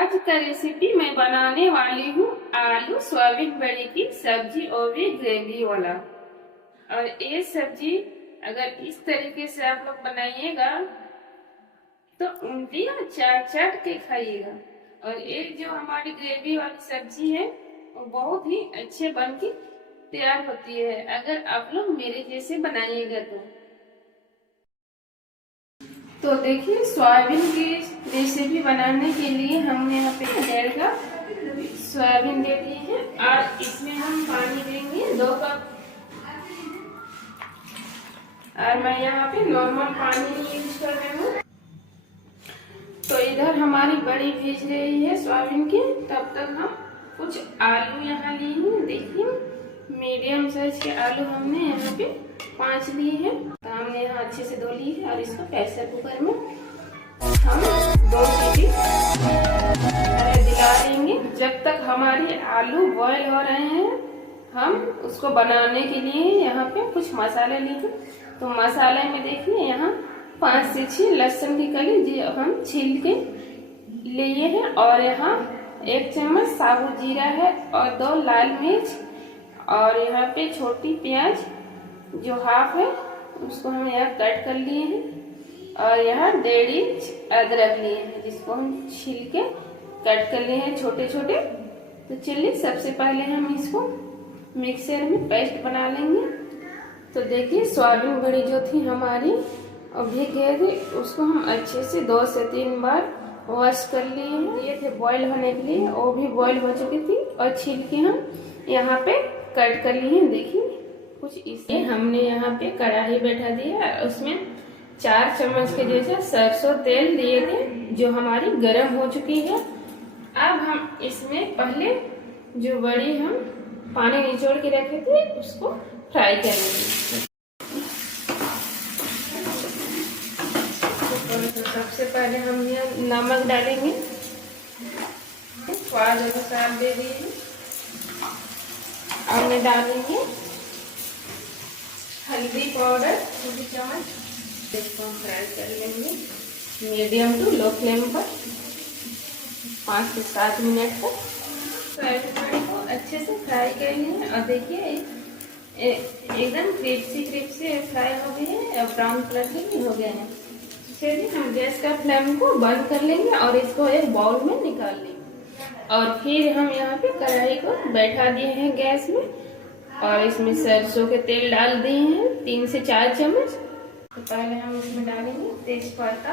आज का रेसिपी मैं बनाने वाली हूँ आलू सोयाबीन बड़ी की सब्जी और भी ग्रेवी वाला। और ये सब्जी अगर इस तरीके से आप लोग बनाइएगा तो उंगलियां चाट चाट के खाइएगा। और ये जो हमारी ग्रेवी वाली सब्जी है वो बहुत ही अच्छे बन के तैयार होती है अगर आप लोग मेरे जैसे बनाइएगा तो देखिए सोयाबीन की रेसिपी बनाने के लिए हमने यहाँ पे 1.5 कप सोयाबीन ले लिए हैं और इसमें हम पानी देंगे 2 कप। और मैं यहाँ पे नॉर्मल पानी यूज कर रही हूँ। तो इधर हमारी बड़ी भीज रही है सोयाबीन की, तब तक हम कुछ आलू यहाँ लिए हैं। देखिए मीडियम साइज के आलू हमने यहाँ पे 5 लिए हैं। तो हमने यहाँ अच्छे से धो लिए है और इसको प्रेशर कुकर में हम 2 सीटी दिला देंगे। जब तक हमारे आलू बॉयल हो रहे हैं हम उसको बनाने के लिए यहाँ पे कुछ मसाले लिए। तो मसाले में देखिए यहाँ 5 से 6 लहसुन की कली जो हम छील के लिए हैं, और यहाँ 1 चम्मच साबुत जीरा है और 2 लाल मिर्च, और यहाँ पे छोटी प्याज जो हाफ है उसको हम यहाँ कट कर लिए हैं, और यहाँ 1.5 इंच अदरक लिए हैं जिसको हम छील के कट कर लिए हैं छोटे छोटे। तो चलिए सबसे पहले हम इसको मिक्सर में पेस्ट बना लेंगे। तो देखिए सोयाबीन बड़ी जो थी हमारी और भीग गए थे उसको हम अच्छे से 2 से 3 बार वॉश कर लिए हैं। ये थे बॉईल होने के लिए, वो भी बॉईल हो चुकी थी और छील के हम यहाँ पे कट कर लिए हैं। देखिए कुछ इसे हमने यहाँ पे कढ़ाई बैठा दिया, उसमें 4 चम्मच के जैसा सरसों तेल दिए थे जो हमारी गर्म हो चुकी है। अब हम इसमें पहले जो बड़ी हम पानी निचोड़ के रखे थे उसको फ्राई करेंगे। तो सबसे पहले हम यहाँ नमक डालेंगे, स्वाद अनुसार दे दीजिए। अब में डालेंगे हल्दी पाउडर 2 चम्मच। इसको हम फ्राई कर लेंगे मीडियम टू लो फ्लेम पर 5 से 7 मिनट तक। सोयाबीन को अच्छे से फ्राई करेंगे और देखिए एकदम क्रिप्सी फ्राई हो गए हैं और ब्राउन कलर के भी हो गए हैं। चलिए हम गैस का फ्लेम को बंद कर लेंगे और इसको एक बाउल में निकाल लेंगे। और फिर हम यहाँ पे कढ़ाई को बैठा दिए हैं गैस में, और इसमें सरसों के तेल डाल दिए हैं 3 से 4 चम्मच। तो पहले हम इसमें डालेंगे तेजपत्ता,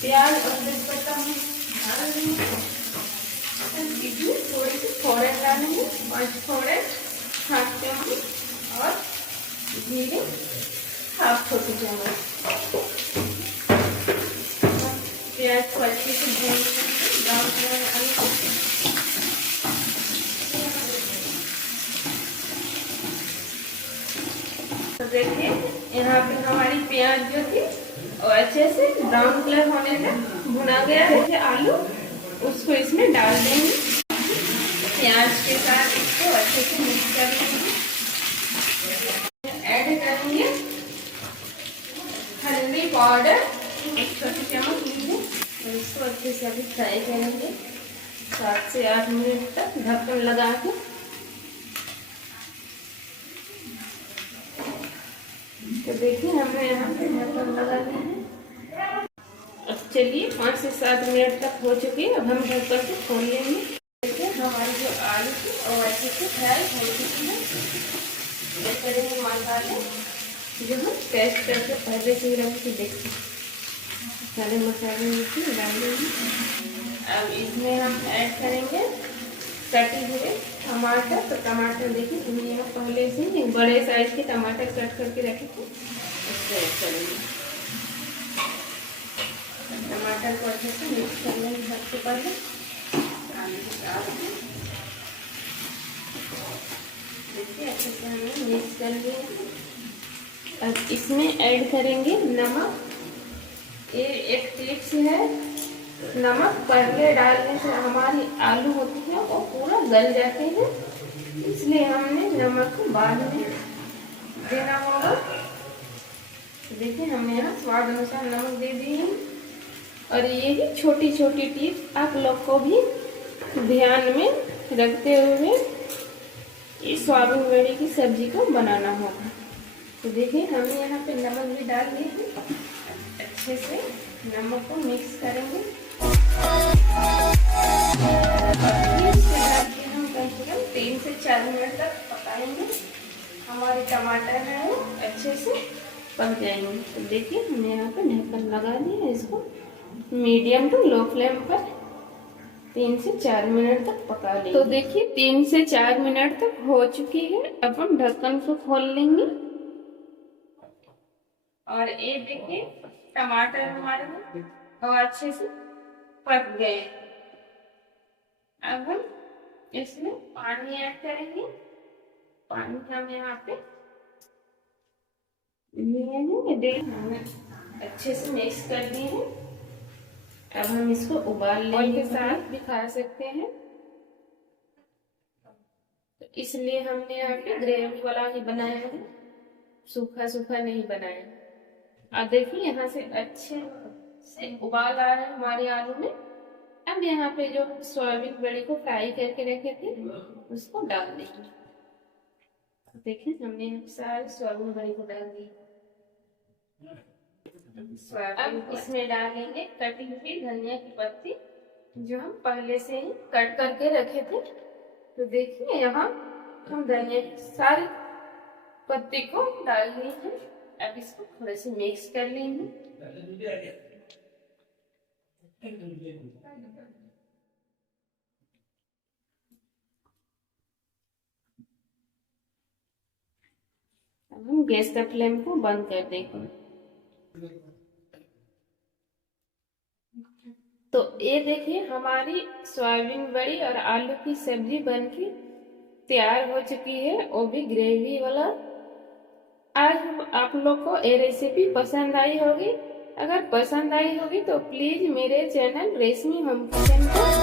प्याज और तेजपत्ता हम डाल देंगे। थोड़ी सी फोरन डालेंगे, 5 फोरन, हाफ चम्मच, और जीरे हाफ छोटी चम्मच। प्याज को अच्छे से भून ब्राउन कलर आने। तो देखिए यहाँ पे हमारी प्याज जो थी और अच्छे से ब्राउन कलर होने तक भुना गया है। आलू उसको इसमें डाल देंगे, प्याज के साथ इसको अच्छे से मिक्स कर लेंगे। ऐड करेंगे हल्दी पाउडर 1 छोटी चम्मच लीजिए और इसको अच्छे से अभी फ्राई करेंगे 7 से 8 मिनट तक ढक्कन लगा के। तो देखिए हमने यहाँ पे ढक्कन लगा दिया है। अब चलिए 5 से 7 मिनट तक हो चुकी है। अब हम ढक्कन को खोल लेंगे। देखिए हमारी जो आलू थी वो अच्छे से फ्राई हो चुकी है। ऐड करेंगे मसाले जो हम पेस्ट करके पहले से ही रख के देखिए सारे मसाले इसमें डालेंगे। अब इसमें हम ऐड करेंगे कटे हुए टमाटर। तो टमाटर देखिए हमने यहाँ पहले से ही बड़े साइज के टमाटर कट करके रखे थे, उसको ऐड करेंगे। टमाटर को अच्छे से मिक्स कर लेंगे सबसे पहले आलू के साथ। देखिए अच्छे से हमने मिक्स कर लिया। अब इसमें ऐड करेंगे नमक। ये एक टिप्स है, नमक पहले डालने से हमारी आलू होती है वो पूरा गल जाते हैं, इसलिए हमने नमक को बाद में देना होगा। देखिए हमने यहाँ स्वाद अनुसार नमक दे दिए हैं। और यही छोटी छोटी टिप्स आप लोग को भी ध्यान में रखते हुए इस सोयाबीन बड़ी की सब्जी को बनाना होगा। तो देखिए हमने यहाँ पे नमक भी डाल दिए हैं। अच्छे से नमक को मिक्स करेंगे। हम कम से कम 3 से 4 मिनट तक पकाएंगे। हमारे टमाटर है वो अच्छे से पक जाएंगे। तो देखिए हमने यहाँ पे ढक्कन लगा दिया है। इसको मीडियम टू लो फ्लेम पर 3 से 4 मिनट तक पका लेंगे। तो देखिए 3 से 4 मिनट तक हो चुकी है। अब हम ढक्कन को खोल लेंगे। और ये देखिए टमाटर हमारे और अच्छे से पक गए। अब हम इसमें पानी ऐड करेंगे। पानी हम यहाँ पे हमने अच्छे से मिक्स कर दिए हैं। अब हम इसको उबाल लेंगे। के साथ भी खा सकते हैं, तो इसलिए हमने यहाँ पे ग्रेवी वाला ही बनाया है, सूखा सूखा नहीं बनाया। अब देखिए यहाँ से अच्छे से उबाल आ रहा है हमारे आलू में। अब यहाँ पे जो सोयाबीन बड़ी को फ्राई करके रखे थे उसको डाल देंगे। देखिए हमने सारे सोयाबीन बड़ी को डाल दी। अब इसमें डालेंगे कटी हुई धनिया की पत्ती जो हम पहले से ही कट करके रखे थे। तो देखिए यहाँ हम धनिया की सारी पत्ती को डाल दिए हैं। अब इसको थोड़ा सा मिक्स कर लेंगे। अब हम गैस का फ्लेम को बंद कर देंगे। तो ये देखिए हमारी सोयाबीन बड़ी और आलू की सब्जी बनके तैयार हो चुकी है, वो भी ग्रेवी वाला। आज आप लोग को ये रेसिपी पसंद आई होगी। अगर पसंद आई होगी तो प्लीज मेरे चैनल रेशमी होम किचन को